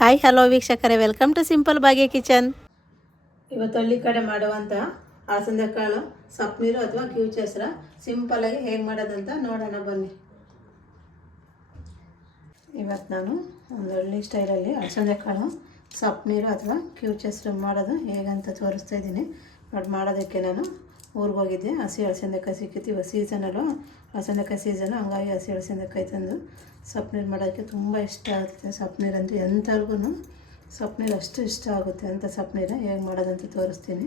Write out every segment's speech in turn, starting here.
Hi hello ವೀಕ್ಷಕರೇ. Welcome to simple ಬಾಗೆ kitchen ಇವತ್ತು ಹಳ್ಳಿ ಕಡೆ ಮಾಡುವಂಥ ಅಲಸಂದೆ ಕಾಳು ಸಪ್ಪನೀರು ಅಥವಾ ಕಿವುಚ ಹೆಸರ ಸಿಂಪಲಾಗಿ ಹೇಗೆ ಮಾಡೋದಂತ ನೋಡೋಣ, ಬನ್ನಿ. ಇವತ್ತು ನಾನು ಒಂದು ಹಳ್ಳಿ ಸ್ಟೈಲಲ್ಲಿ ಅಲಸಂದೆ ಕಾಳು ಸಪ್ಪನೀರು ಅಥವಾ ಕಿವುಚ ಹೆಸರು ಮಾಡೋದು ಹೇಗಂತ ತೋರಿಸ್ತಾ ಇದ್ದೀನಿ. ಬಟ್ ಮಾಡೋದಕ್ಕೆ ನಾನು ಊರಿಗೆ ಹೋಗಿದ್ದೆ ಹಸಿ ಅಲಸಂದೆಕಾಯಿ ಸಿಕ್ಕಿತ್ತು ಇವಾಗ ಸೀಸನಲ್ಲೂ ಅಲಸಂದೆಕಾಯಿ ಸೀಸನ್ ಹಂಗಾಗಿ ಹಸಿ ಅಲಸಂದೆಕಾಯಿ ತಂದು ಸೊಪ್ಪು ನೀರು ಮಾಡೋಕ್ಕೆ ತುಂಬ ಇಷ್ಟ ಆಗುತ್ತೆ. ಸೊಪ್ಪು ನೀರು ಅಂದರೆ ಎಂಥವ್ರಿಗೂ ಸೊಪ್ಪು ನೀರು ಅಷ್ಟು ಇಷ್ಟ ಆಗುತ್ತೆ. ಅಂತ ಸೊಪ್ಪು ನೀರು ಹೇಗೆ ಮಾಡೋದಂತ ತೋರಿಸ್ತೀನಿ.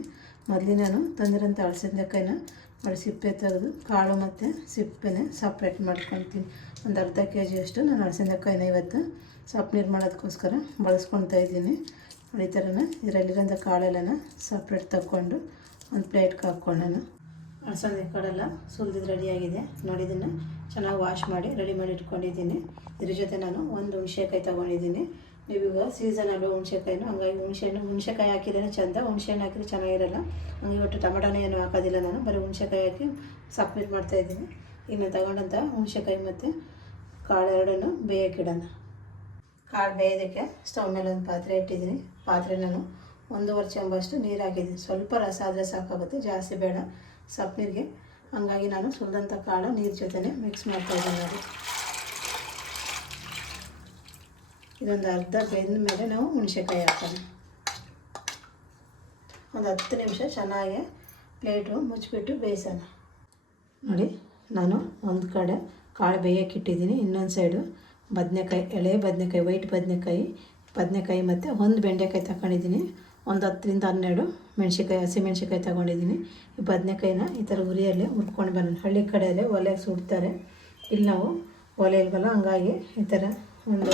ಮೊದಲೇ ನಾನು ತಂದಿರೋಂಥ ಅಲಸಂದೆಕಾಯಿನ ಮಾಡಿ ಸಿಪ್ಪೆ ತೆಗೆದು ಕಾಳು ಮತ್ತು ಸಿಪ್ಪೆನೇ ಸಪ್ರೇಟ್ ಮಾಡ್ಕೊತೀನಿ. ಒಂದು ಅರ್ಧ ಕೆ ಜಿಯಷ್ಟು ನಾನು ಅಲಸಂದೆಕಾಯಿನ ಇವತ್ತು ಸೊಪ್ಪು ನೀರು ಮಾಡೋದಕ್ಕೋಸ್ಕರ ಬಳಸ್ಕೊಳ್ತಾ ಇದ್ದೀನಿ. ಈ ಥರನ ಇದರಲ್ಲಿರೋಂಥ ಕಾಳೆಲ್ಲನ ಸಪ್ರೇಟ್ ತಗೊಂಡು ಒಂದು ಪ್ಲೇಟ್ಗೆ ಹಾಕ್ಕೊಳ್ಳೋಣ. ಅಲಸಂದೆ ಕಾಳೆಲ್ಲ ಸುಲಿದಿದ್ದು ರೆಡಿಯಾಗಿದೆ ನೋಡಿ ಇದನ್ನು ಚೆನ್ನಾಗಿ ವಾಶ್ ಮಾಡಿ ರೆಡಿ ಮಾಡಿ ಇಟ್ಕೊಂಡಿದ್ದೀನಿ. ಇದ್ರ ಜೊತೆ ನಾನು ಒಂದು ಹುಣಸೆಕಾಯಿ ತೊಗೊಂಡಿದ್ದೀನಿ. ನೀವೀಗ ಅಲ್ಲಿ ಹುಣಸೆಕಾಯಿನೂ, ಹಂಗಾಗಿ ಹುಣಸೆಹಣ್ಣು, ಹುಣಸೆಕಾಯಿ ಹಾಕಿದ್ರೆ ಚಂದ. ಹುಣಸೆಹಣ್ಣು ಹಾಕಿದ್ರೆ ಚೆನ್ನಾಗಿರಲ್ಲ. ಹಂಗೆ ಇವತ್ತು ಟೊಮೆಟೊನ ಏನು ಹಾಕೋದಿಲ್ಲ ನಾನು. ಬರೀ ಹುಣಸೆಕಾಯಿ ಹಾಕಿ ಸಪ್ರೇಟ್ ಮಾಡ್ತಾಯಿದ್ದೀನಿ ಈಗ ನಾನು ತಗೊಂಡಂಥ ಹುಣಸೆಕಾಯಿ ಮತ್ತು ಕಾಳು ಎರಡನ್ನು ಬೇಯಕ್ಕಿಡೋಣ ಕಾಳು ಬೇಯೋದಕ್ಕೆ ಸ್ಟವ್ ಮೇಲೆ ಒಂದು ಪಾತ್ರೆ ಇಟ್ಟಿದ್ದೀನಿ. ಪಾತ್ರೆ ನಾನು ಒಂದೂವರೆ ಚಂಬಷ್ಟು ನೀರು ಹಾಕಿದ್ದೀನಿ ಸ್ವಲ್ಪ ರಸ ಆದರೆ ಸಾಕಾಗುತ್ತೆ. ಜಾಸ್ತಿ ಬೇಡ ಸೊಪ್ಪು ನೀರಿಗೆ ಹಂಗಾಗಿ ನಾನು ಸುಲಿದಂಥ ಕಾಳು, ನೀರು ಜೊತೆನೆ ಮಿಕ್ಸ್ ಮಾಡ್ತಾಯಿದ್ದೀನಿ ನೋಡಿ. ಇದೊಂದು ಅರ್ಧ ಬೆಂದ ಮೇಲೆ ನಾವು ಹುಣಸೆಕಾಯಿ ಹಾಕೋಣ. ಒಂದು ಹತ್ತು ನಿಮಿಷ ಚೆನ್ನಾಗಿ ಪ್ಲೇಟು ಮುಚ್ಚಿಬಿಟ್ಟು ಬೇಯಿಸೋಣ. ನೋಡಿ, ನಾನು ಒಂದು ಕಡೆ ಕಾಳು ಬೇಯಕ್ಕೆ ಇಟ್ಟಿದ್ದೀನಿ. ಇನ್ನೊಂದು ಸೈಡು ಬದನೆಕಾಯಿ, ಎಳೆ ಬದನೆಕಾಯಿ, ವೈಟ್ ಬದನೆಕಾಯಿ ಬದನೆಕಾಯಿ ಮತ್ತು ಒಂದು ಬೆಂಡೆಕಾಯಿ ತಗೊಂಡಿದ್ದೀನಿ ಒಂದು ಹತ್ತರಿಂದ ಹನ್ನೆರಡು ಮೆಣಸಿಕಾಯಿ ಹಸಿಮೆಣ್ಸಿಕಾಯಿ ತೊಗೊಂಡಿದ್ದೀನಿ. ಈ ಬದನೆಕಾಯಿನ ಈ ಥರ ಉರಿಯಲ್ಲಿ ಹುರ್ಕೊಂಡು ಬರೋಣ ಹಳ್ಳಿ ಕಡೆಯಲ್ಲೇ ಒಲೆಗೆ ಸುಡ್ತಾರೆ. ಇಲ್ಲಿ ನಾವು ಒಲೆ ಇಲ್ವಲ್ಲ, ಹಂಗಾಗಿ ಈ ಥರ ಒಂದು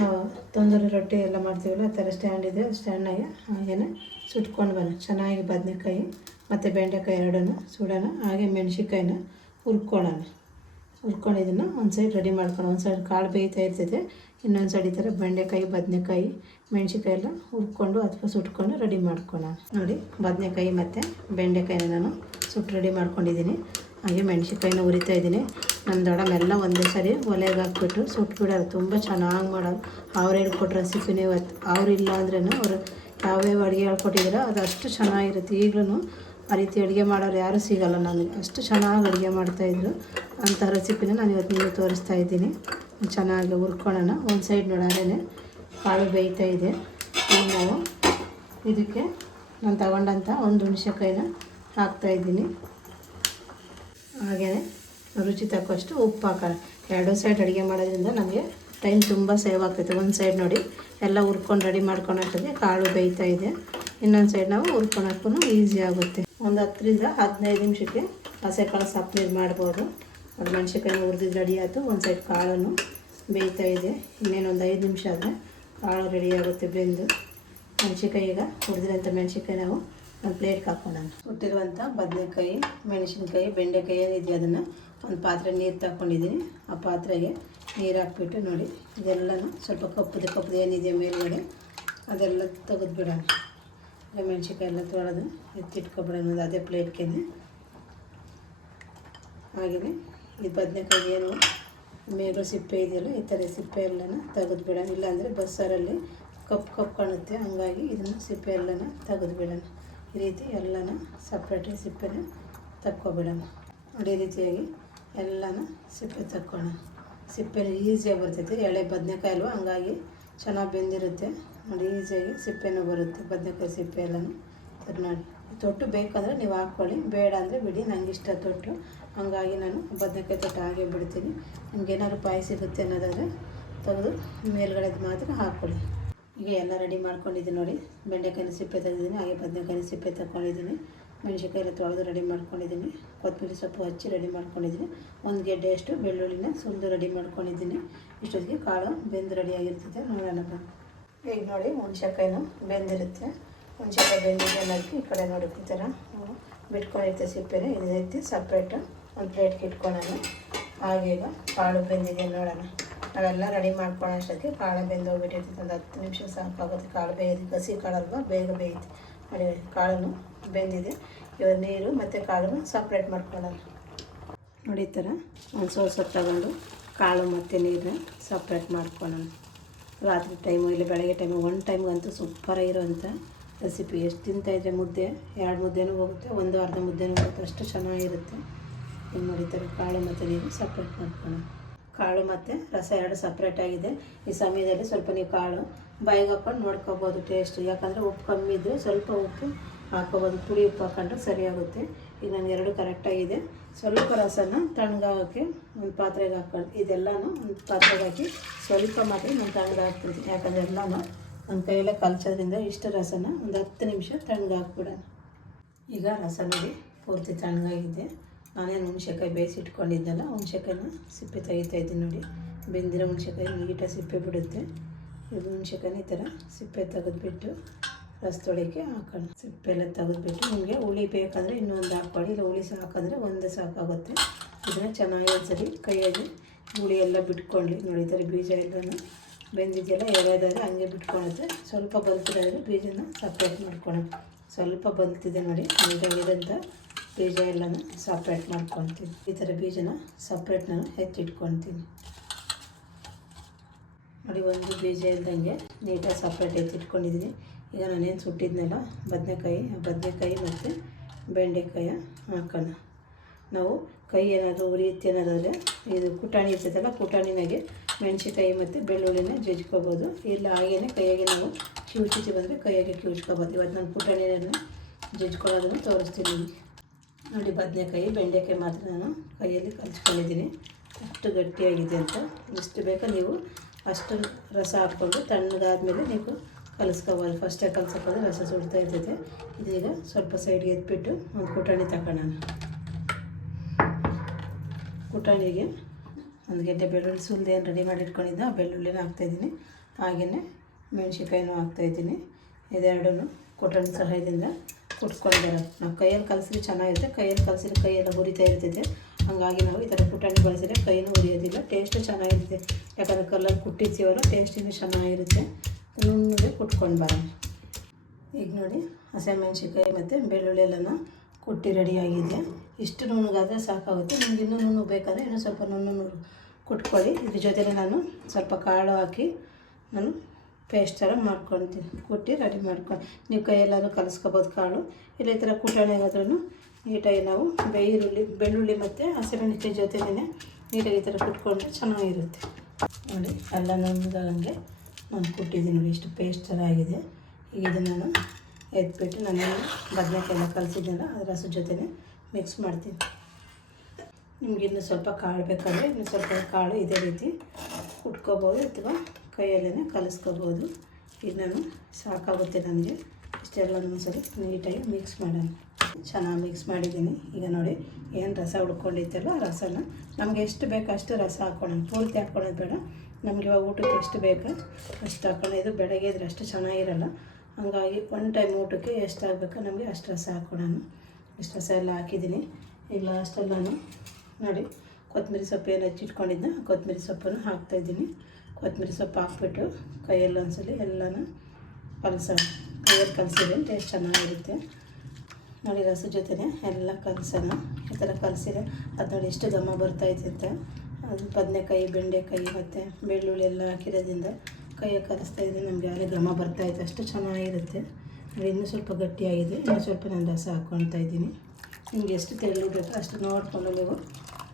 ನಾವು ತೊಂದರೆ ರೊಟ್ಟಿ ಎಲ್ಲ ಮಾಡ್ತೀವಲ್ಲ, ಆ ಥರ ಸ್ಟ್ಯಾಂಡ್ ಇದೆ. ಸ್ಟ್ಯಾಂಡ್ನಾಗೆ ಹಾಗೇ ಸುಟ್ಕೊಂಡು ಬರೋಣ ಚೆನ್ನಾಗಿ ಬದನೆಕಾಯಿ ಮತ್ತು ಬೆಂಡೆಕಾಯಿ ಎರಡನ್ನು ಸುಡೋಣ. ಹಾಗೆ ಮೆಣಸಿಕಾಯಿನ ಹುರ್ಕೊಳ್ಳೋಣ. ಹುರ್ಕೊಂಡು ಇದನ್ನು ಒಂದು ಸೈಡ್ ರೆಡಿ ಮಾಡ್ಕೊಂಡು, ಒಂದು ಸೈಡ್ ಕಾಳು ಬೇಯ್ತಾ ಇರ್ತೈತೆ, ಇನ್ನೊಂದು ಸೈಡ್ ಈ ಥರ ಬೆಂಡೆಕಾಯಿ, ಬದನೆಕಾಯಿ ಮೆಣಸಿಕಾಯಿ ಎಲ್ಲ ಹುರ್ಕೊಂಡು ಅಥವಾ ಸುಟ್ಕೊಂಡು ರೆಡಿ ಮಾಡ್ಕೊಳ್ಳೋಣ. ನೋಡಿ, ಬದನೆಕಾಯಿ ಮತ್ತು ಬೆಂಡೆಕಾಯಿನ ನಾನು ಸುಟ್ಟು ರೆಡಿ ಮಾಡ್ಕೊಂಡಿದ್ದೀನಿ. ಹಾಗೆ ಮೆಣಸಿಕಾಯಿನ ಉರಿತಾ ಇದ್ದೀನಿ. ನಮ್ಮ ದೊಡ್ಡಮೆಲ್ಲ ಒಂದೇ ಸರಿ ಒಲೆಗೆ ಹಾಕ್ಬಿಟ್ಟು ಸುಟ್ಟು ಬಿಡೋದು ತುಂಬ ಚೆನ್ನಾಗಿ ಮಾಡೋದು ಅವ್ರು ಹೇಳ್ಕೊಟ್ರೆ ರೆಸಿಪಿನೇ ಇವತ್ತು ಇಲ್ಲ ಅಂದ್ರೂ ಅವರು ಯಾವ್ಯಾವ ಅಡುಗೆ ಹೇಳ್ಕೊಟ್ಟಿದ್ದೀರೋ ಅದು ಅಷ್ಟು ಚೆನ್ನಾಗಿರುತ್ತೆ. ಈಗಲೂ ಆ ರೀತಿ ಅಡುಗೆ ಮಾಡೋರು ಯಾರೂ ಸಿಗಲ್ಲ ನನಗೆ. ಅಷ್ಟು ಚೆನ್ನಾಗಿ ಅಡುಗೆ ಮಾಡ್ತಾಯಿದ್ರು ಅಂಥ ರೆಸಿಪಿನ ನಾನು ಇವತ್ತು ನಿಮಗೆ ತೋರಿಸ್ತಾ ಇದ್ದೀನಿ. ಚೆನ್ನಾಗಿ ಹುರ್ಕೊಳ್ಳೋಣ. ಒಂದು ಸೈಡ್ ನೋಡೋದೇ ಕಾಳು ಬೇಯ್ತಾ ಇದೆ. ನಾವು ಇದಕ್ಕೆ ನಾನು ತಗೊಂಡಂಥ ಒಂದು ಹುಣಸೆಕಾಯಿನ ಹಾಕ್ತಾಯಿದ್ದೀನಿ ಹಾಗೆಯೇ ರುಚಿ ತಕ್ಕಷ್ಟು ಉಪ್ಪು ಹಾಕೋಣ. ಎರಡೂ ಸೈಡ್ ಅಡುಗೆ ಮಾಡೋದ್ರಿಂದ ನಮಗೆ ಟೈಮ್ ತುಂಬ ಸೇವ್ ಆಗ್ತೈತೆ. ಒಂದು ಸೈಡ್ ನೋಡಿ, ಎಲ್ಲ ಹುರ್ಕೊಂಡು ರೆಡಿ ಮಾಡ್ಕೊಳೋಷ್ಟೊತ್ತಿಗೆ ಕಾಳು ಬೇಯ್ತಾ ಇದೆ. ಇನ್ನೊಂದು ಸೈಡ್ ನಾವು ಹುರ್ಕೊಳಕ್ಕೂ ಈಸಿ ಆಗುತ್ತೆ. ಒಂದು ಹತ್ತರಿಂದ ಹದಿನೈದು ನಿಮಿಷಕ್ಕೆ ಹಸೆ ಕಾಳು ಸೊಪ್ಪು ನೀರು ಮಾಡ್ಬೋದು. ಅದು ಮೆಣಸಿನ್ಕಾಯಿ ಹುರಿದಿದ್ದು ರೆಡಿ ಆಯಿತು, ಒಂದು ಸೈಡ್ ಕಾಳನ್ನು ಬೇಯ್ತಾ ಇದೆ. ಇನ್ನೇನು ಒಂದು ಐದು ನಿಮಿಷ ಆದರೆ ಕಾಳು ರೆಡಿ ಆಗುತ್ತೆ ಬೆಂದು. ಮೆಣಸಿನ್ಕಾಯಿ ಈಗ ಹುರಿದಿರೋಂಥ ಮೆಣಸಿನ್ಕಾಯಿ ನಾವು ಒಂದು ಪ್ಲೇಟ್ಗೆ ಹಾಕೋಣ. ಹುಟ್ಟಿರುವಂಥ ಬದನೆಕಾಯಿ, ಮೆಣಸಿನ್ಕಾಯಿ, ಬೆಂಡೆಕಾಯಿ ಏನಿದೆ ಅದನ್ನು ಒಂದು ಪಾತ್ರೆ ನೀರು ತಗೊಂಡಿದ್ದೀನಿ ಆ ಪಾತ್ರೆಗೆ ನೀರು ಹಾಕ್ಬಿಟ್ಟು ನೋಡಿ, ಇದೆಲ್ಲನೂ ಸ್ವಲ್ಪ ಕಪ್ಪದ ಕಪ್ಪದ ಏನಿದೆ ಮೇಲುಗಡೆ ಅದೆಲ್ಲ ತೆಗೆದು ಬಿಡೋಣ ಮೆಣಸಿನ್ಕಾಯಿ ಎಲ್ಲ ತೊಳೆದು ಎತ್ತಿಟ್ಕೊಬಿಡೋಣ ಅದೇ ಪ್ಲೇಟ್ಗೆ ಹಾಗೇ ಈ ಬದನೆಕಾಯಿ ಏನು ಮೇಲೂ ಸಿಪ್ಪೆ ಇದೆಯಲ್ಲ, ಈ ಥರ ಸಿಪ್ಪೆ ಎಲ್ಲನ ತೆಗೆದು ಬಿಡೋಣ ಇಲ್ಲಾಂದರೆ ಬಸ್ಸಾರಲ್ಲಿ ಕಪ್ಪು ಕಪ್ಪು ಕಾಣುತ್ತೆ, ಹಂಗಾಗಿ ಇದನ್ನು ಸಿಪ್ಪೆ ಎಲ್ಲನ ತೆಗೆದು ಬಿಡೋಣ ಈ ರೀತಿ ಎಲ್ಲನ ಸಪ್ರೇಟಾಗಿ ಸಿಪ್ಪೆನ ತಕ್ಕೊಬಿಡೋಣ. ಅದೇ ರೀತಿಯಾಗಿ ಎಲ್ಲನ ಸಿಪ್ಪೆ ತಕ್ಕೋಣ. ಸಿಪ್ಪೆ ಈಸಿಯಾಗಿ ಬರ್ತೈತೆ, ಎಳೆ ಬದನೆಕಾಯಿ ಅಲ್ವ ಹಂಗಾಗಿ ಚೆನ್ನಾಗಿ ಬೆಂದಿರುತ್ತೆ. ನೋಡಿ ಈಸಿಯಾಗಿ ಸಿಪ್ಪೆನೂ ಬರುತ್ತೆ, ಬದನೆಕಾಯಿ ಸಿಪ್ಪೆ ಎಲ್ಲನೂ. ಅದು ನೋಡಿ ತೊಟ್ಟು ಬೇಕಾದರೆ ನೀವು ಹಾಕ್ಕೊಳ್ಳಿ. ಬೇಡ ಅಂದರೆ ಬಿಡಿ ನನಗೆ ಇಷ್ಟ ತೊಟ್ಟು. ಹಂಗಾಗಿ ನಾನು ಬದನೆಕಾಯಿ ತೊಟ್ಟು ಹಾಗೆ ಬಿಡ್ತೀನಿ. ನಿಮ್ಗೇನಾದ್ರು ಪಾಯ ಸಿಗುತ್ತೆ ಅನ್ನೋದಾದರೆ ತೆಗೆದು ಮೇಲ್ಗಡೆದು ಮಾತ್ರ ಹಾಕ್ಕೊಳ್ಳಿ. ಈಗ ಎಲ್ಲ ರೆಡಿ ಮಾಡ್ಕೊಂಡಿದ್ದೀನಿ ನೋಡಿ. ಬೆಂಡೆಕಾಯಿನ ಸಿಪ್ಪೆ ತೆಗೆದಿದ್ದೀನಿ, ಹಾಗೆ ಬದನೆಕಾಯಿನ ಸಿಪ್ಪೆ ತಗೊಂಡಿದ್ದೀನಿ ಮೆಣಸಿನ್ಕಾಯಿ ಎಲ್ಲ ತೊಳೆದು ರೆಡಿ ಮಾಡ್ಕೊಂಡಿದ್ದೀನಿ. ಕೊತ್ತಂಬರಿ ಸೊಪ್ಪು ಹಚ್ಚಿ ರೆಡಿ ಮಾಡ್ಕೊಂಡಿದ್ದೀನಿ. ಒಂದು ಗೆಡ್ಡೆಯಷ್ಟು ಬೆಳ್ಳುಳ್ಳಿನ ಸುಲಿದು ರೆಡಿ ಮಾಡ್ಕೊಂಡಿದ್ದೀನಿ. ಇಷ್ಟೊತ್ತಿಗೆ ಕಾಳು ಬೆಂದು ರೆಡಿಯಾಗಿರ್ತದೆ ನೋಡೋಣ ಈಗ ನೋಡಿ ಹುಣ್ಸೆಕಾಯಿನೂ ಬೆಂದಿರುತ್ತೆ. ಹುಣ್ಸೆಕಾಯಿ ಬೆಂದಿದೆ ಅನ್ನೋದಕ್ಕೆ ಈ ಕಡೆ ನೋಡಿ ಈ ಥರ ಬಿಟ್ಕೊಂಡಿರ್ತೀವಿ ಸಿಪ್ಪೆನ ಇದೈತಿ ಸಪ್ರೇಟು ಒಂದು ಪ್ಲೇಟ್ಗೆ ಇಟ್ಕೊಳ್ಳೋಣ. ಹಾಗೀಗ ಕಾಳು ಬೆಂದಿದೆ ನೋಡೋಣ. ನಾವೆಲ್ಲ ರೆಡಿ ಮಾಡ್ಕೊಳ್ಳೋ ಅಷ್ಟೊತ್ತಿಗೆ ಕಾಳು ಬೆಂದು ಹೋಗ್ಬಿಟ್ಟಿರ್ತೈತೆ ಒಂದು ಹತ್ತು ನಿಮಿಷ ಸಾಕಾಗುತ್ತೆ ಕಾಳು ಬೇಯಿದೆ, ಹಸಿ ಕಾಳಲ್ವ ಬೇಗ ಬೇಯುತ್ತೆ ನೋಡಿ ಕಾಳನ್ನು ಬೆಂದಿದೆ. ಇವಾಗ ನೀರು ಮತ್ತು ಕಾಳನ್ನು ಸಪ್ರೇಟ್ ಮಾಡ್ಕೊಳ್ಳೋಣ. ನೋಡಿ ಈ ಥರ ಒಂದು ಸೊಪ್ಪು ತಗೊಂಡು ಕಾಳು ಮತ್ತು ನೀರನ್ನ ಸಪ್ರೇಟ್ ಮಾಡ್ಕೊಳ್ಳೋಣ. ರಾತ್ರಿ ಟೈಮು ಇಲ್ಲ, ಬೆಳಗ್ಗೆ ಟೈಮು ಒನ್ ಟೈಮ್ಗಂತೂ ಸೂಪರಾಗಿರೋಂಥ ರೆಸಿಪಿ ಎಷ್ಟು ತಿಂತಾಯಿದ್ರೆ ಮುದ್ದೆ? ಎರಡು ಮುದ್ದೆನೂ ಹೋಗುತ್ತೆ, ಒಂದು ಅರ್ಧ ಮುದ್ದೆನೂ ಹೋಗುತ್ತೆ. ಅಷ್ಟು ಚೆನ್ನಾಗಿರುತ್ತೆ. ಏನು ಮಾಡಿದ್ದಾರೆ ಕಾಳು ಮತ್ತು ನೀರು ಸಪ್ರೇಟ್ ಮಾಡ್ಕೊಳ್ಳೋಣ ಕಾಳು ಮತ್ತು ರಸ ಎರಡು ಸಪ್ರೇಟ್ ಆಗಿದೆ. ಈ ಸಮಯದಲ್ಲಿ ಸ್ವಲ್ಪ ನೀವು ಕಾಳು ಬಾಯಿಗೆ ಹಾಕ್ಕೊಂಡು ನೋಡ್ಕೋಬೋದು ಟೇಸ್ಟ್ ಯಾಕಂದರೆ ಉಪ್ಪು ಕಮ್ಮಿ ಇದ್ದರೆ ಸ್ವಲ್ಪ ಉಪ್ಪು ಹಾಕೋಬೋದು ಪುಡಿ ಉಪ್ಪು ಹಾಕ್ಕೊಂಡ್ರೆ ಸರಿಯಾಗುತ್ತೆ. ಈಗ ನನಗೆ ಎರಡು ಕರೆಕ್ಟಾಗಿದೆ ಸ್ವಲ್ಪ ರಸನ ತಣ್ಣಗಾಗೋಕ್ಕೆ ಒಂದು ಪಾತ್ರೆಗೆ ಹಾಕೊಂಡು ಇದೆಲ್ಲನೂ ಒಂದು ಪಾತ್ರೆಗೆ ಹಾಕಿ ಸ್ವಲ್ಪ ಮಾತ್ರ ನಾನು ತಣ್ಣಗೆ ಯಾಕಂದರೆ ಎಲ್ಲನೂ ನನ್ನ ಕೈಯಲ್ಲೇ ಕಲ್ಚೋದ್ರಿಂದ ಇಷ್ಟು ರಸನ ಒಂದು ಹತ್ತು ನಿಮಿಷ ತಣ್ಣಗೆ ಈಗ ರಸ ನೋಡಿ ಪೂರ್ತಿ ತಣ್ಣಗಾಗಿದೆ. ನಾನೇನು ಹುಣ್ಸೆಕಾಯಿ ಬೇಯಿಸಿಟ್ಕೊಂಡಿದ್ದೆಲ್ಲ ಹುಣಸೆಕಾಯಿನ ಹುಣ್ಸೆಕಾಯಿನ ಸಿಪ್ಪೆ ತೆಗಿತಾ ಇದ್ದೀನಿ ನೋಡಿ. ಬೆಂದಿರೋ ಹುಣ್ಸೆಕಾಯಿ ನೀಟಾಗಿ ಸಿಪ್ಪೆ ಬಿಡುತ್ತೆ. ಇದು ಹುಣ್ಸೆಕಾಯಿ ಈ ಥರ ಸಿಪ್ಪೆ ತೆಗೆದ್ಬಿಟ್ಟು ರಸದೊಳಗೆ ಹಾಕೋಣ. ಸಿಪ್ಪೆಲ್ಲ ತೆಗೆದ್ಬಿಟ್ಟು ನಿಮಗೆ ಹುಳಿ ಬೇಕಾದರೆ ಇನ್ನೊಂದು ಹಾಕ್ಕೊಳ್ಳಿ. ಇಲ್ಲ ಹುಳಿ ಸಾಕಾದರೆ ಒಂದೇ ಸಾಕಾಗುತ್ತೆ. ಇದನ್ನು ಚೆನ್ನಾಗಿ ಒಂದ್ಸರಿ ಕೈಯಲ್ಲಿ ಹುಳಿ ಎಲ್ಲ ಬಿಟ್ಕೊಳ್ಳಿ. ನೋಡಿ ಥರ ಬೀಜ ಎಲ್ಲನೂ ಬೆಂದಿದೆಯಲ್ಲ, ಎಳೆದಾದ್ರೆ ಹಂಗೆ ಬಿಟ್ಕೊಳುತ್ತೆ ಸ್ವಲ್ಪ ಬಲ್ತಿರೋದ್ರೆ ಬೀಜನ ಸಪ್ರೇಟ್ ಮಾಡ್ಕೊಳ್ಳೋಣ. ಸ್ವಲ್ಪ ಬಲ್ತಿದೆ ನೋಡಿ ನೀಟಾಗಿರೋಂಥ ಬೀಜ ಎಲ್ಲನೂ ಸಪ್ರೇಟ್ ಮಾಡ್ಕೊತೀನಿ ಈ ಥರ ಬೀಜನ ಸಪ್ರೇಟ್ ನಾನು ನೋಡಿ, ಒಂದು ಬೀಜ ಇಲ್ದಂಗೆ ನೀಟಾಗಿ ಸಪ್ರೇಟ್ ಎತ್ತಿಟ್ಕೊಂಡಿದ್ದೀನಿ ಈಗ ನಾನೇನು ಸುಟ್ಟಿದ್ನಲ್ಲ, ಬದನೆಕಾಯಿ ಬದನೆಕಾಯಿ ಮತ್ತು ಬೆಂಡೆಕಾಯ ಹಾಕೋಣ. ನಾವು ಕೈ ಏನಾದರೂ ಉರಿಯುತ್ತೆ ಅನ್ನೋದಾದರೆ ಇದು ಪುಟಾಣಿ ಇರ್ತೈತಲ್ಲ ಪುಟಾಣಿನಾಗೆ ಮೆಣಸಿಕಾಯಿ ಮತ್ತು ಬೆಳ್ಳುಳ್ಳಿನ ಜಜ್ಕೋಬೋದು. ಇಲ್ಲ ಹಾಗೇ ಕೈಯಾಗೆ ನಾವು ಕಿವುಚಿತಿ ಬಂದರೆ ಕೈಯಾಗೆ ಕಿವುಚ್ಕೋಬೋದು. ಇವತ್ತು ನಾನು ಪುಟಾಣಿನ ಜಜ್ಕೊಳ್ಳೋದನ್ನು ತೋರಿಸ್ತೀನಿ. ನೋಡಿ, ಬದನೆಕಾಯಿ, ಬೆಂಡೆಕಾಯಿ ಮಾತ್ರ ನಾನು ಕೈಯಲ್ಲಿ ಕಲಿಸ್ಕೊಂಡಿದ್ದೀನಿ. ಅಷ್ಟು ಗಟ್ಟಿಯಾಗಿದೆ ಅಂತ, ಎಷ್ಟು ಬೇಕೋ ನೀವು ಅಷ್ಟು ರಸ ಹಾಕ್ಕೊಂಡು ತಣ್ಣಗಾದ್ಮೇಲೆ ನೀವು ಕಲಿಸ್ಕೋಬೋದು. ಫಸ್ಟೇ ಕಲ್ಸೋಕ್ಕೋದ್ರೆ ರಸ ಸುಡ್ತಾ ಇರ್ತೈತೆ. ಇದೀಗ ಸ್ವಲ್ಪ ಸೈಡ್ಗೆ ಎತ್ಬಿಟ್ಟು ಒಂದು ಕುಟಾಣಿ ತಗೊಳ್ಳೋಣ ಕುಟಾಣಿಗೆ ಒಂದು ಗೆಡ್ಡೆ ಬೆಳ್ಳುಳ್ಳಿ ಸುಲ್ದೇನು ರೆಡಿ ಮಾಡಿ ಇಟ್ಕೊಂಡಿದ್ದೆ ಆ ಬೆಳ್ಳುಳ್ಳಿನ ಹಾಕ್ತಾಯಿದ್ದೀನಿ ಹಾಗೆಯೇ ಮೆಣಸಿನ್ಕಾಯಿನೂ ಹಾಕ್ತಾಯಿದ್ದೀನಿ ಇದೆರಡೂ ಕುಟಾಣಿ ಸಹಾಯದಿಂದ ಕುಟ್ಕೊಂಡಿದ್ದಾರೆ. ನಾವು ಕೈಯಲ್ಲಿ ಕಲಸಿದ್ರೆ ಚೆನ್ನಾಗಿರುತ್ತೆ. ಕೈಯಲ್ಲಿ ಕಲಸಿದ್ರೆ ಕೈಯೆಲ್ಲ ಹುರಿತಾ ಇರ್ತೈತೆ. ಹಾಗಾಗಿ ನಾವು ಈ ಥರ ಪುಟಾಣಿ ಬಳಸಿದ್ರೆ ಕೈನೂ ಉರಿಯೋದಿಲ್ಲ ಟೇಸ್ಟು ಚೆನ್ನಾಗಿರುತ್ತೆ. ಯಾಕಂದರೆ ಕಲ್ಲಲ್ಲಿ ಕುಟ್ಟಿರ್ತೀವಲ್ಲ ಟೇಸ್ಟ್ ಇನ್ನೂ ಚೆನ್ನಾಗಿರುತ್ತೆ. ನುಣ್ಣಗೆ ಕುಟ್ಕೊಂಡು ಬರೋಣ ಈಗ ನೋಡಿ ಹಸಿಮೆಣ್ಸಿನ್ಕಾಯಿ ಮತ್ತು ಬೆಳ್ಳುಳ್ಳಿ ಎಲ್ಲನ ಕುಟ್ಟಿ ರೆಡಿಯಾಗಿದೆ ಇಷ್ಟು ನುಣ್ಣಗಾದರೆ ಸಾಕಾಗುತ್ತೆ. ನಿಮ್ಗೆ ಇನ್ನೂ ನುಣ್ಣು ಬೇಕಾದರೆ ಇನ್ನೂ ಸ್ವಲ್ಪ ನುಣ್ಣು ಕುಟ್ಕೊಳ್ಳಿ. ಇದ್ರ ಜೊತೆಗೆ ನಾನು ಸ್ವಲ್ಪ ಕಾಳು ಹಾಕಿ ನಾನು ಪೇಸ್ಟ್ ಥರ ಮಾಡ್ಕೊಳ್ತೀನಿ ಕುಟ್ಟಿ ರೆಡಿ ಮಾಡ್ಕೊಂಡು ನೀವು ಕೈಯಲ್ಲಾದ್ರೂ ಕಲಿಸ್ಕೋಬೋದು ಕಾಳು. ಇಲ್ಲ ಈ ಥರ ಕುಟಾಣಿಗಾದ್ರೂ ನೀಟಾಗಿ ನಾವು ಈರುಳ್ಳಿ, ಬೆಳ್ಳುಳ್ಳಿ ಮತ್ತು ಹಸಿಮೆಣಸಿನ ಜೊತೆಗೇ ನೀಟಾಗಿ ಈ ಥರ ಕುಟ್ಕೊಂಡ್ರೆ ಚೆನ್ನಾಗಿರುತ್ತೆ. ನೋಡಿ, ಅಲ್ಲ ನಂಬಿದಂಗೆ ನಾನು ಕುಟ್ಟಿದ್ದೀನಿ ನೋಡಿ ಇಷ್ಟು ಪೇಸ್ಟ್ ಥರ ಆಗಿದೆ ಈಗ ಇದನ್ನು ನಾನು ಎತ್ಬಿಟ್ಟು ನಾನು ಬದನೆಕಾಯಿ ಎಲ್ಲ ಕಲಿಸಿದ್ದೆಲ್ಲ ಅದರ ಜೊತೆನೇ ಮಿಕ್ಸ್ ಮಾಡ್ತೀನಿ. ನಿಮ್ಗೆ ಇನ್ನೂ ಸ್ವಲ್ಪ ಕಾಳು ಬೇಕಾದರೆ, ಇನ್ನು ಸ್ವಲ್ಪ ಕಾಳು ಇದೇ ರೀತಿ ಕುಟ್ಕೋಬೋದು ಅಥವಾ ಕೈಯಲ್ಲೇ ಕಲಿಸ್ಕೋಬೋದು. ಇದು ನಾನು ಸಾಕಾಗುತ್ತೆ ನನಗೆ. ಇಷ್ಟೆಲ್ಲ ಒಂದ್ಸರಿ ನೀಟಾಗಿ ಮಿಕ್ಸ್ ಮಾಡೋಣ. ಚೆನ್ನಾಗಿ ಮಿಕ್ಸ್ ಮಾಡಿದ್ದೀನಿ. ಈಗ ನೋಡಿ ಏನು ರಸ ಉಳ್ಕೊಂಡಿತ್ತಲ್ಲ ರಸನ. ನಮಗೆ ಎಷ್ಟು ಬೇಕು ಅಷ್ಟು ರಸ ಹಾಕ್ಕೊಳ್ಳೋಣ ಪೂರ್ತಿ ಹಾಕ್ಕೊಳ್ಳೋದು ಬೇಡ. ನಮಗೆ ಇವಾಗ ಊಟಕ್ಕೆ ಎಷ್ಟು ಬೇಕು ಅಷ್ಟು ಹಾಕ್ಕೊಳ್ಳೋದು ಇದು ಬೆಳಗ್ಗೆ ಇದ್ರೆ ಅಷ್ಟು ಚೆನ್ನಾಗಿರಲ್ಲ. ಹಂಗಾಗಿ ಒನ್ ಟೈಮ್ ಊಟಕ್ಕೆ ಎಷ್ಟು ಆಗಬೇಕು ನಮಗೆ ಅಷ್ಟು ರಸ ಹಾಕ್ಕೊಳ್ಳೋಣ ಇಷ್ಟು ರಸ ಎಲ್ಲ ಹಾಕಿದ್ದೀನಿ. ಈಗ ಲಾಸ್ಟಲ್ಲಿ ನಾನು ನೋಡಿ ಕೊತ್ತಂಬರಿ ಸೊಪ್ಪು ಏನು ಹಚ್ಚಿಟ್ಕೊಂಡಿದ್ದೆ ಕೊತ್ತಂಬರಿ ಸೊಪ್ಪನ್ನು ಹಾಕ್ತಾಯಿದ್ದೀನಿ ಕೊತ್ತಂಬರಿ ಸೊಪ್ಪು ಹಾಕ್ಬಿಟ್ಟು ಕೈಯಲ್ಲಿ ಒಂದ್ಸಲಿ ಎಲ್ಲನೂ ಕಲಸ ಕೈಯಲ್ಲಿ ಕಲಸಿದ್ರೆ ಟೇಸ್ಟ್ ಚೆನ್ನಾಗಿರುತ್ತೆ. ನೋಡಿ ರಸ ಜೊತೆನೆ ಎಲ್ಲ ಕಲಸೋಣ. ಈ ಥರ ಕಲಸಿದೆ ಅದು ನೋಡಿ ಎಷ್ಟು ಘಮ ಬರ್ತಾಯಿದೆ ಅಂತ. ಅದು ಬದನೆಕಾಯಿ, ಬೆಂಡೆಕಾಯಿ ಮತ್ತು ಬೆಳ್ಳುಳ್ಳಿ ಎಲ್ಲ ಹಾಕಿರೋದ್ರಿಂದ ಕೈಯ ಕಲಿಸ್ತಾ ಇದ್ದೀನಿ ನಮಗೆ ಯಾರೇ ಘಮ ಬರ್ತಾಯಿತ್ತು ಅಷ್ಟು ಚೆನ್ನಾಗಿರುತ್ತೆ. ಇನ್ನೂ ಸ್ವಲ್ಪ ಗಟ್ಟಿಯಾಗಿದೆ. ಇನ್ನೂ ಸ್ವಲ್ಪ ನಾನು ರಸ ಹಾಕ್ಕೊಳ್ತಾ ಇದ್ದೀನಿ. ನಿಮ್ಗೆ ಎಷ್ಟು ತೆಳ್ಳು ಬೇಕೋ ಅಷ್ಟು ನೋಡಿಕೊಂಡು ನೀವು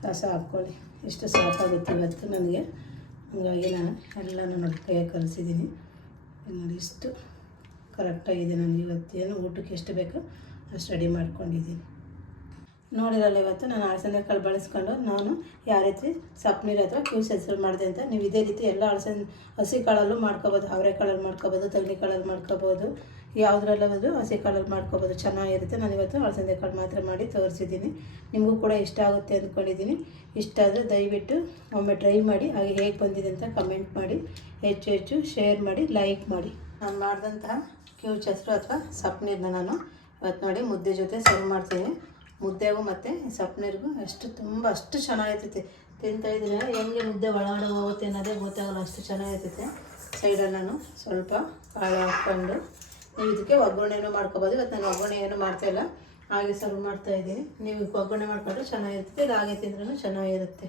ರಸ ಹಾಕ್ಕೊಳ್ಳಿ. ಎಷ್ಟು ಸಾಕಾಗುತ್ತೆ ಇವತ್ತು ನನಗೆ. ಹಾಗಾಗಿ ನಾನು ಎಲ್ಲನೂ ನೋಡಿ ಕೈಯಾಗಿ ಕಲಿಸಿದ್ದೀನಿ ನೋಡಿ, ಇಷ್ಟು ಕರೆಕ್ಟಾಗಿದೆ ನನಗೆ ಇವತ್ತೇನು ಊಟಕ್ಕೆ ಎಷ್ಟು ಬೇಕೋ ಅಷ್ಟು ರೆಡಿ ಮಾಡ್ಕೊಂಡಿದ್ದೀನಿ. ನೋಡಿರಲ್ಲ ಇವತ್ತು ನಾನು ಅಳಸಂದೆ ಕಾಳು ಬಳಸ್ಕೊಂಡು ನಾನು ಯಾವ ರೀತಿ ಸಪ್ಪನೀರು ಹತ್ರ ಕ್ಯೂಸ್ ಹೆಸರು ಮಾಡಿದೆ ಅಂತ ನೀವು ಇದೇ ರೀತಿ ಎಲ್ಲ ಅಳಸಂದೆ ಹಸಿ ಕಾಳಲ್ಲೂ ಮಾಡ್ಕೋಬೋದು ಅವರೆಕಾಳಲ್ಲಿ ಮಾಡ್ಕೋಬೋದು ತಗಲಿ ಕಾಳಲ್ಲಿ ಮಾಡ್ಕೋಬೋದು ಯಾವುದ್ರಲ್ಲಾದರೂ ಹಸಿ ಕಾಳಲ್ಲಿ ಮಾಡ್ಕೋಬೋದು. ಚೆನ್ನಾಗಿರುತ್ತೆ. ನಾನು ಇವತ್ತು ಅಳಸಂದೆ ಕಾಳು ಮಾತ್ರ ಮಾಡಿ ತೋರಿಸಿದ್ದೀನಿ. ನಿಮಗೂ ಕೂಡ ಇಷ್ಟ ಆಗುತ್ತೆ ಅಂದ್ಕೊಂಡಿದ್ದೀನಿ. ಇಷ್ಟ ಆದರೆ ದಯವಿಟ್ಟು ಒಮ್ಮೆ ಟ್ರೈ ಮಾಡಿ. ಹಾಗೆ ಹೇಗೆ ಬಂದಿದೆ ಅಂತ ಕಮೆಂಟ್ ಮಾಡಿ. ಹೆಚ್ಚು ಹೆಚ್ಚು ಶೇರ್ ಮಾಡಿ, ಲೈಕ್ ಮಾಡಿ. ನಾನು ಮಾಡಿದಂತಹ ಕ್ಯೂಚ್ ಹೆಸರು ಅಥವಾ ಸಪ್ಪನೀರನ್ನ ನಾನು ಇವತ್ತು ನೋಡಿ ಮುದ್ದೆ ಜೊತೆ ಸರ್ವ್ ಮಾಡ್ತೀನಿ. ಮುದ್ದೆಗೂ ಮತ್ತು ಸಪ್ಪನೀರಿಗೂ ಅಷ್ಟು ತುಂಬ, ಅಷ್ಟು ಚೆನ್ನಾಗಿರ್ತೈತೆ. ತಿಂತಾ ಇದ್ರೆ ಹೆಂಗೆ ಮುದ್ದೆ ಒಳಗಡೆ ಹೋಗುತ್ತೆ ಅನ್ನೋದೇ ಗೊತ್ತಾಗಲ್ಲ. ಅಷ್ಟು ಚೆನ್ನಾಗಿರ್ತೈತೆ. ಸೈಡಲ್ಲಿ ನಾನು ಸ್ವಲ್ಪ ಕಾಳು ಹಾಕ್ಕೊಂಡು ನೀವು ಇದಕ್ಕೆ ಒಗ್ಗರಣೆನೂ ಮಾಡ್ಕೊಬೋದು. ಇವತ್ತು ನಾನು ಒಗ್ಗರಣೆ ಏನು ಮಾಡ್ತಾಯಿಲ್ಲ ಹಾಗೆ ಸರ್ವ್ ಮಾಡ್ತಾಯಿದ್ದೀನಿ ನೀವು ಒಗ್ಗರಣೆ ಮಾಡಿಕೊಂಡ್ರೆ ಚೆನ್ನಾಗಿರ್ತೈತೆ. ಹಾಗೆ ತಿಂದ್ರೂ ಚೆನ್ನಾಗಿರುತ್ತೆ.